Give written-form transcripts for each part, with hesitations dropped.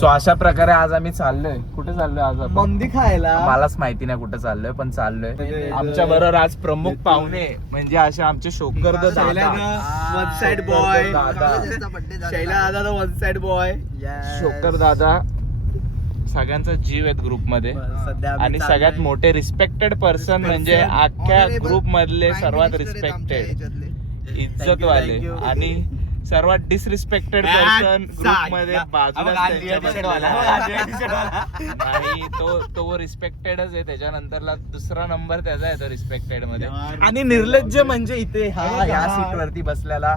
So अशा प्रकारे आज आम्ही चाललोय. कुठे चाललोय आज आपण? मंदी खायला. मलाच माहिती नाही कुठे चाललोय, पण चाललोय. आमच्या बरोबर आज प्रमुख पाहुणे म्हणजे असे आमचे शोकर्द दादा, वन साइड बॉय दादा, शैला दादा वन साइड बॉय. शोकर दादा सगळ्यांचा जीव आहेत ग्रुप मध्ये. आणि सगळ्यात मोठे रिस्पेक्टेड पर्सन म्हणजे अख्ख्या ग्रुप मधले सर्वात रिस्पेक्टेड इज्जत वाले आणि सर्वात डिसरिस्पेक्टेड पर्सन ग्रुप मध्ये बाजूला नाही. तो रिस्पेक्टेडच आहे. त्याच्यानंतरला दुसरा नंबर त्याचा आहे तो रिस्पेक्टेड मध्ये. आणि निर्लज्ज म्हणजे इथे ह्या सीट वरती बसलेला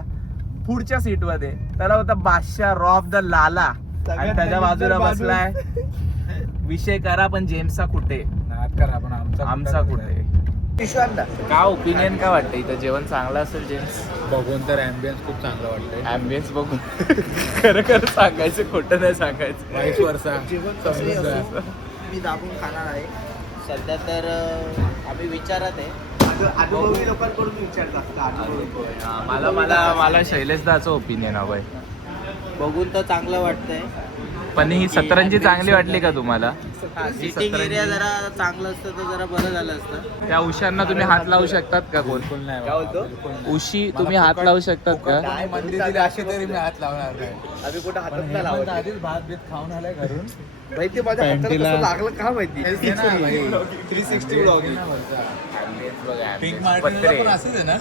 पुढच्या सीट मध्ये त्याला होता बादशाह रॉफ द लाला आणि त्याच्या बाजूला बसलाय विषय करा पण जेम्सचा कुठे करा पण आमचा कुठे. का ओपिनियन काय वाटतं इथं जेवण चांगलं असेल जेम्स? बघून तर ॲम्बियन्स खूप चांगलं वाटतंय. ॲम्बियन्स बघून खरं खरं सांगायचं, खोटं नाही सांगायचं. 22 वर्षा मी दाबून खाणार आहे सध्या तर. आम्ही विचारत आहे अनुभवी लोकांकडून विचारतात. मला शैलेशदाचं ओपिनियन हवंय. बघून तर चांगलं वाटतंय. पण ही सतरंजी चांगली वाटली का तुम्हाला? सिटिंग एरिया जरा चांगलं असतं तर जरा बरं झालं असतं. त्या उशांना तुम्ही हात लावू शकतात का? कोण उशी तुम्ही हात लावू शकतात का? मंदी दिली अशी तरी मी हात लावणार नाही. आम्ही कुठं हातात नाही लावत. आधीच भात बीत खाऊन आलाय घरून. माहिती माझ्या हाताला कसं लागलं का माहिती. 360 ब्लॉगिंग. पिंक मार्टिन असंच आहे ना.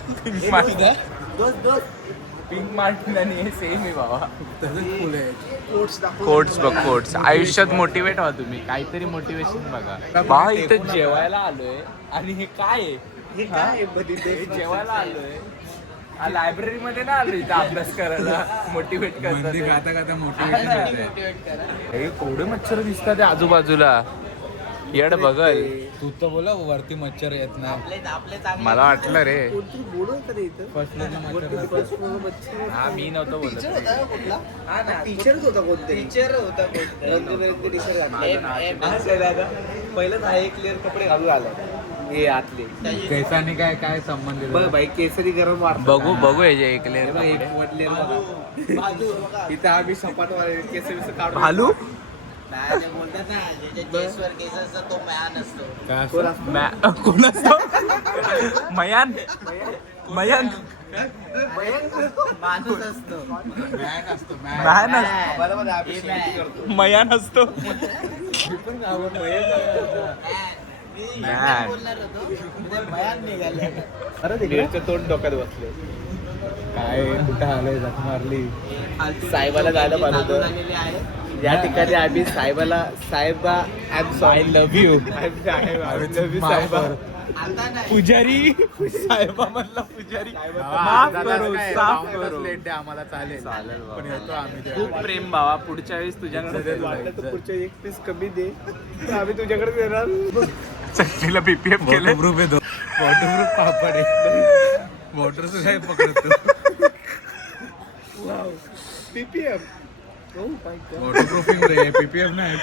पिंक मार्टिन आणि हे सेम आहे बाबा. फुल आहे. कोट्स बघ, कोट्स. आयुष्यात मोटिवेट व्हा तुम्ही, काहीतरी मोटिवेशन बघा. बा इथे जेवायला आलोय आणि हे काय आहे? हे जेवायला आलोय. लायब्ररी मध्ये ना आलोय इथं अभ्यास करायला, मोटिवेट करतात. हे केवढे मच्छर दिसतात ते आजूबाजूला. येड बघल. तू तर बोला वरती मच्छर येत नाही. मला वाटलं रे. हा मी नव्हतं बोलत. टीचरच होता कोणतरी. टीचर होता पहिलंच आहे क्लिअर कपडे घालून आलाय. हे आतले केसानी काय काय संबंध बघ बाई. केसरी गरम वाटत. बघू याचे ऐकले. इथं आम्ही सपाट केसरी काढून भालू बोलतात ना ज्याच्या केसवर केस असतो तो मॅन असतो. कोण असतो? मयान मयंक माणूस असतो. मयान असतो. बोलणार होतो मयान निघाले. तोंड डोक्यात बसले. काय कुठं आलंय जख मारली. साहेबाला जायला पाहिजे झालेले आहे. या ठिकाणी आम्ही साहेबाला साहेबा आय लव्ह यू साहेबा. पुजारी साहेबा म्हणला पुजारी. माफ करो, साफ करो. आम्हाला चालेल पण येतो आम्ही. खूप प्रेम बाबा. पुढच्या वेळेस तुझ्याकडे पुढच्या 1 पीस कमी दे आम्ही तुझ्याकडे देणार. चटणीला बीपीएफ केलं. ग्रुप येतो. वॉटरप्रूफ पापड आहे. वॉटर सुद्धा पकडतो. पीपीएफ वॉटरप्रूफिंग रे. पीपीएफ नाही.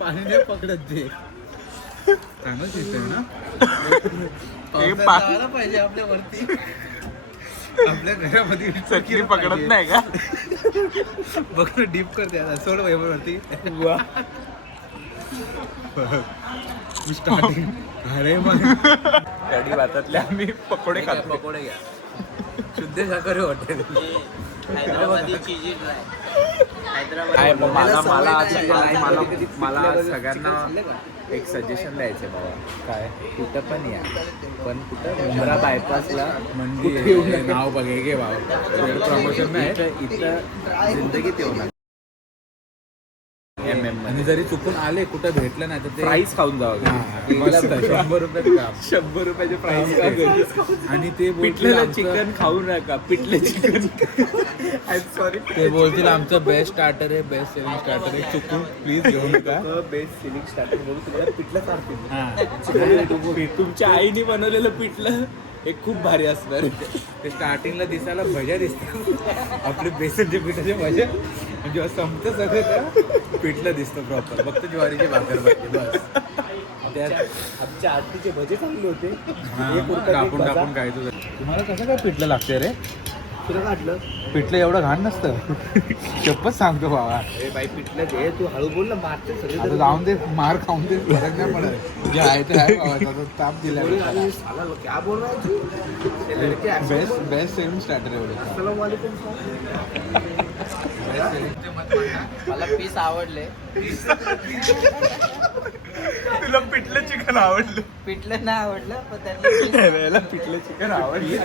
पाणी नाही पकडत ते. चांगलं सिस्टम ना. पाहिजे आपल्या वरती. आपल्या घरामध्ये चटणी पकडत नाही का? बघ डीप करते आता. सोड वरती. स्टार्टिंग अरे मग कढी भातातले आम्ही पकोडे खातो. पकोडे घ्या. शुद्ध शाकाहारी हॉटेल. हैदराबादी चीजी काय मग मला सगळ्यांना एक सजेशन द्यायचं बाबा. काय कुठं पण या, पण कुठं मुंब्रा बायपासला म्हणजे नाव बघे गे भाव. प्रमोशन नाही इथं जिंदगीत येऊ नका. आणि जरी चुकून आले कुठं भेटलं नाही तर ते प्राईस खाऊन जावं. 100 रुपये काम. 100 रुपयाचे प्राईस. आणि ते पिठलेलं चिकन खाऊ नका. पिठले चिकन सॉरी. ते बोलतील आमचं बेस्ट स्टार्टर आहे, बेस्ट सेलिंग स्टार्टर आहे. चुकून प्लीज घेऊ नका. बेस्ट सिलिंग स्टार्टर म्हणून तुम्हाला पिठलं काढतील. तुमच्या आईने बनवलेलं पिठलं हे खूप भारी असणार. ते स्टार्टिंगला दिसायला भज्या दिसतात. आपले बेसनचे पिठाचे भज्या. जेव्हा संपतं सगळं त्या पिठलं दिसतं प्रॉपर. फक्त ज्वारीची भाकर पाहिजे बस. त्यात आमच्या आरतीचे भजे चांगले होते. कापून कापून खायचं. तुम्हाला कसं काय पिठलं लागते रे? तुला काढलं पिठलं एवढं घाण नसतं शपथ सांगतो बाबा. बाई पिठलं ते तू हळू बोल ना मारते सगळे आता जाऊन दे मार खाऊन दे फरक नाही पडत जे आहे ते आहे बाबा. आता ताप दिला क्या बोल रहा है तू? बेस्ट बेस्ट सेविंग स्टार्टर एवढं. अस्सलाम वालेकुम. मला पीस आवडले. तुला पिठलं चिकन आवडलं? पिठलं नाही आवडलं पण त्यांनी पिठलं चिकन आवडलं.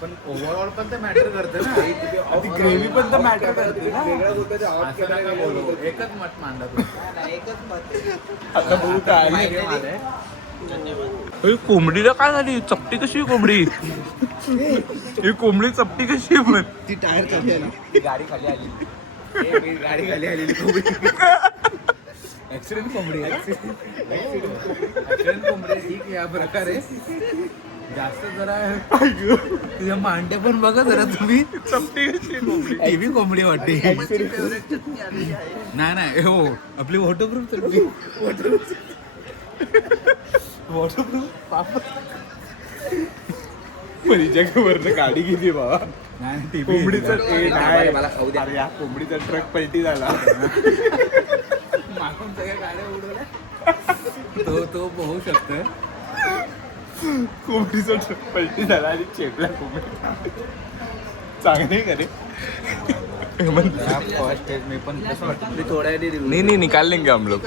पण ओव्हरऑल पण ते मॅटर करतं ना. ग्रेव्ही पण तर मॅटर करते ना. एकच मत मांडा तू. एकच मत. आता बघू काय आहे. कोंबडीला काय झाली? चपटी कशी आहे कोंबडी? ही कोंबडी चपटी कशी आहे पण? ती टायर खाली आली. गाडी खाली आली. गाडी खाली आलेली कोंबडी. ऍक्सिडेंट कोंबडी ऍक्सिडेंट कोंबडी ठीक या प्रकारे जास्त जरा तुझ्या मांडे पण बघा जरा तुम्ही. चपटी कशी आहे कोंबडी? टीव्ही कोंबडी वाटते. नाही हो आपली वॉटरप्रूफ चटणी. वॉटरप्रूफ वरनं गाडी गेली बाबा. नाही कोंबडीचा नाही, मला खाऊ द्या. या कोंबडीचा ट्रक पलटी झाला. मागून सगळ्या गाड्या उडवल्या. तो होऊ शकतं. कोंबडीचा ट्रक पलटी झाला आणि चेपला कोंबडी. चांगले का रे? फर्स्ट मी पण कसं वाटतं मी थोड़ा नहीं निकाल लेंगे हम लोग.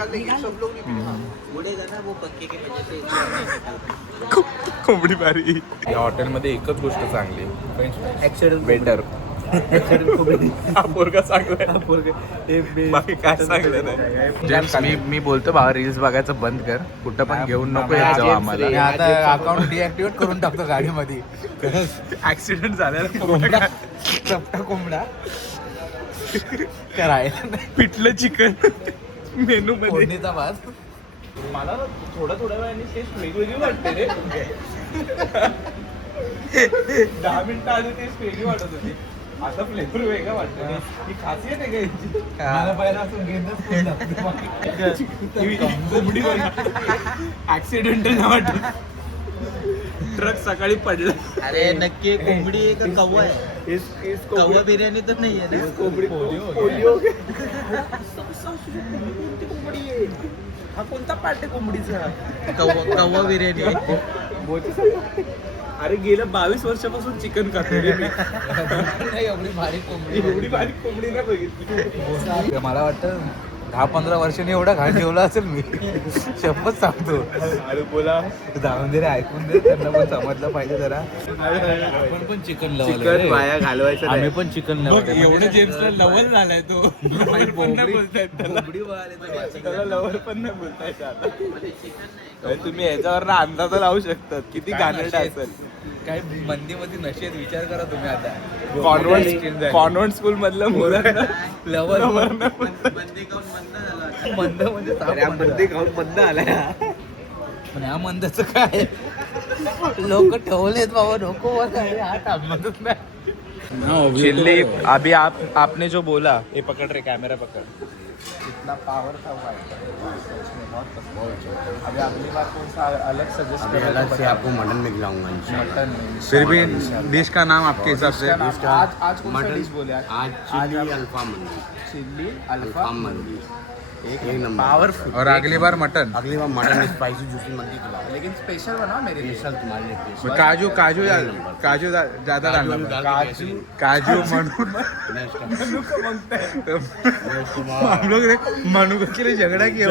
उड़ेगा ना वो पंखे की वजह से. कोंबडी भारी. या हॉटेलमध्ये एकच गोष्ट चांगली ऍक्सिडेंट बेटर. हा पोरगा चांगला बाकी काय चांगलं नाही. जेम्स मी बोलतो बाबा रील्स बघायचं बंद कर. कुठं पण घेऊन नको येत जाऊ आम्हाला. मी आता अकाउंट डिॲक्टिवेट करून टाकतो गाडीमध्ये. ऍक्सिडेंट झालेला चपटा कोंबडा करायला पिठलं चिकन मेनू मध्ये. फोडणीचा भात. मला थोड्या वेळाने टेस्ट वेगवेगळी वाटते रे. 10 मिनिटं आधी टेस्ट वेगळी वाटत होती. आता फ्लेवर वेगळा वाटतो. ही खासियत आहे का यांची? मला पहिला असं घेतच कोंबडी ऍक्सिडेंटल नाही वाटत. ट्रक सकाळी पडला. अरे नक्की कोंबडी आहे का कव्वा आहे? कव्वा बिर्याणी तर नाही आहे ना. कोंबडी हा कोणता पार्ट आहे कोंबडीचा? कव्वा बिर्याणी आहे. अरे गेल्या 22 वर्षापासून चिकन खातो रे मी. एवढी भारी कोंबडी. एवढी बारीक कोंबडी नाही बघितली. मला वाटतं 10-15 वर्षांनी एवढा घाण जेवला असेल मी. शपथ सांगतो. अरे बोला जाऊन दे रे ऐकून दे. त्यांना पण समजलं पाहिजे जरा. आपण पण चिकन चिकन वाया घालवायचं नाही. आम्ही पण चिकन एवढं जेम्सला लवर झालाय तो. लवर पण नाही बोलतायत त्याला. कोंबडी बघायला त्याला लवर पण नाही बोलतायत आता. तुम्ही याच्यावर अंदाज लावू शकतात किती घाणेरडा असेल. काय मंदीमध्ये नशेत विचार करा तुम्ही आता. कॉन्व्हेंट स्कूल मधलं मुलं लवर बंदी खाऊन मंद झाला. मंद म्हणजे खाऊन मंद आलाय. पण ह्या मंदाचं काय लोक ठेवलेत बाबा. नको हा थांबतच नाही. चिल्ली अभी आपने जो बोला ये पकड़ रहे कैमरा पकड़. इतना पावर था वो अभी अगली बार कौन सा अलग सजेस्ट अलग से आपको मटन में खिलाऊंगा मटन. फिर भी डिश का नाम आपके हिसाब से. आज कौन सा मटन डिश बोले? आज चिल्ली अल्फाम मंदी. चिल्ली अल्फाम मंदी एक नंबर. पावरफुल. और अगली बार मटन. अगली बार मटन स्पाइसी जूसी मंदी खिलाओ. लेकिन स्पेशल बना मेरे लिए. स्पेशल तुम्हारे लिए स्पेशल. काजू काजू काजू ज्यादा डालना काजू काजू म्हणून हम लोग मनु के लिए झगड़ा किया.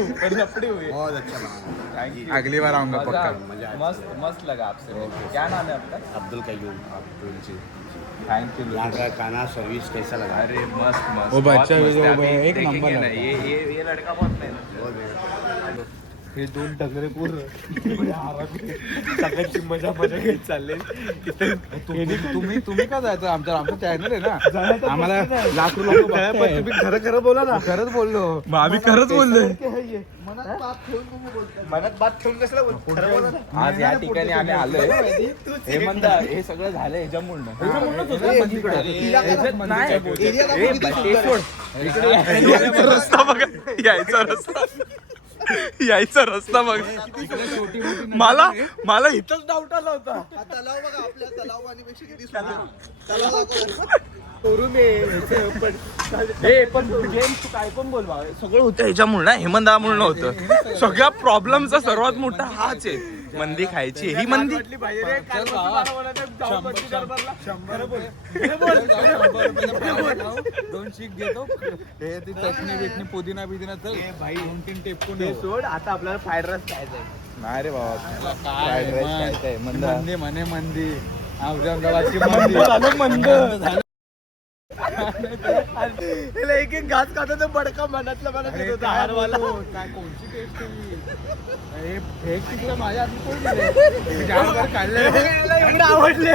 ऊपर लपड़ी हुई. बहुत अच्छा बना. अगली बार आऊंगा पक्का. मजा आया. मस्त लगा आपसे. क्या नाम है आपका? अब्दुल कयूम. Thank you. यहाँ का खाना सर्विस कैसा लगा? अरे मस्त वो बच्चा बहुत मस्त है. वो अभी एक देखेंगे नंबर ना. लड़का. ये लड़का बहुत मेहनत. हे दोन टगरे पूर्ण सगळ्यांची मजा घेत चालले. तुम्ही का जायचं? आमचं चॅनल आहे ना. आम्हाला लाख रुपये तुम्ही खरं बोला ना. खरंच बोललो. आम्ही खरंच बोललोय. मनात बात ठेवून कसला बोलतो? आज या ठिकाणी आम्ही आलोय. हे म्हणता हे सगळं झालं ह्याच्यामुळं. रस्ता बघा. यायचा रस्ता यायचा रस्ता बघ. मला इथंच डाऊट आला होता. तलाव बघा आपल्या तलाव पाणीपेक्षा किती तलाव पण जेम्स तू काय पण बोल बा, सगळं होतं ह्याच्यामुळे ना, हेमंतामुळे नव्हतं. सगळ्या प्रॉब्लेमचा सर्वात मोठा हाच आहे. मंदी खायची ही मंदी. 2 शीख घेतो हे ती चटणी बिटणी पुदिना बिदिना चल भाई 2-3 टेपकून ते सोड, आता आपल्याला फ्राईड राईस खायचंय. नाही रे बाबा फ्राईड राईस खायचंय. मंदी म्हणे मंदी औरंगाबादची मंदी एक एक घास खातो तर बडका मनातला मनात येत होता हारवाला. काय कोणची टेस्ट हे फेक तिकडे माझ्या हाती कोण दिले काढले एवढे आवडले.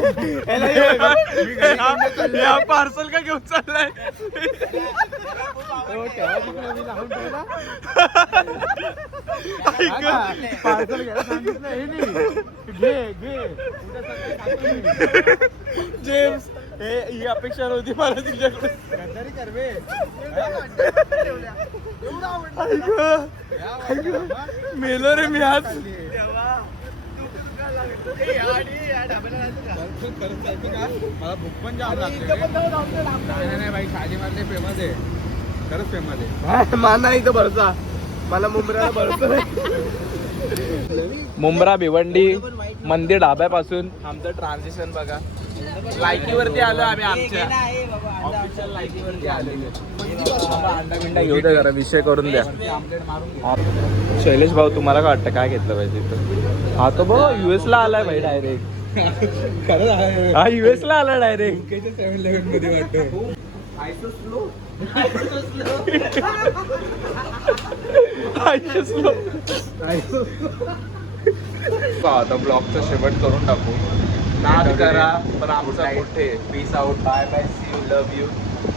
या पार्सल का घेऊन चाललाय? पार्सल घ्यायला सांगितलं हे नाही घे जेम्स, ही अपेक्षा नव्हती मला तुझ्याकडे. गद्दारी कर बे मेलो रे मी आज. मला भूक पण जाम लागते नाही भाई शालीमारले फेमस आहे खरंच फेमस आहे मला इथं भरसा, मला मुंबईला भरसा नाही. मुंब्रा भिवंडी मंदिर ढाब्यापासून आमचं ट्रान्झिशन बघा. लाईटीवरती आलो आम्ही, आमच्या ऑफिशियल लाईटीवरती आलेलो. अंडा बिंडा घेऊ द्या, जरा विषय करून द्या. शैलेश भाऊ, तुम्हाला काय वाटतं, काय घेतलं पाहिजे इथं? हा तो बघ US ला आलाय भाई डायरेक्ट. हा US ला आला डायरेक्ट. 7-11 मध्ये वाटतं आता ब्लॉगचा शेवट करून टाकू. नाद करा पण आमचा कुठे. Peace out, bye bye, see you, love you.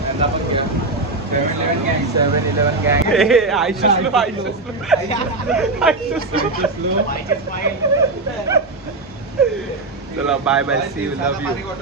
यांना पण घ्या. 7-11 गँग. चला bye bye, see you, love you.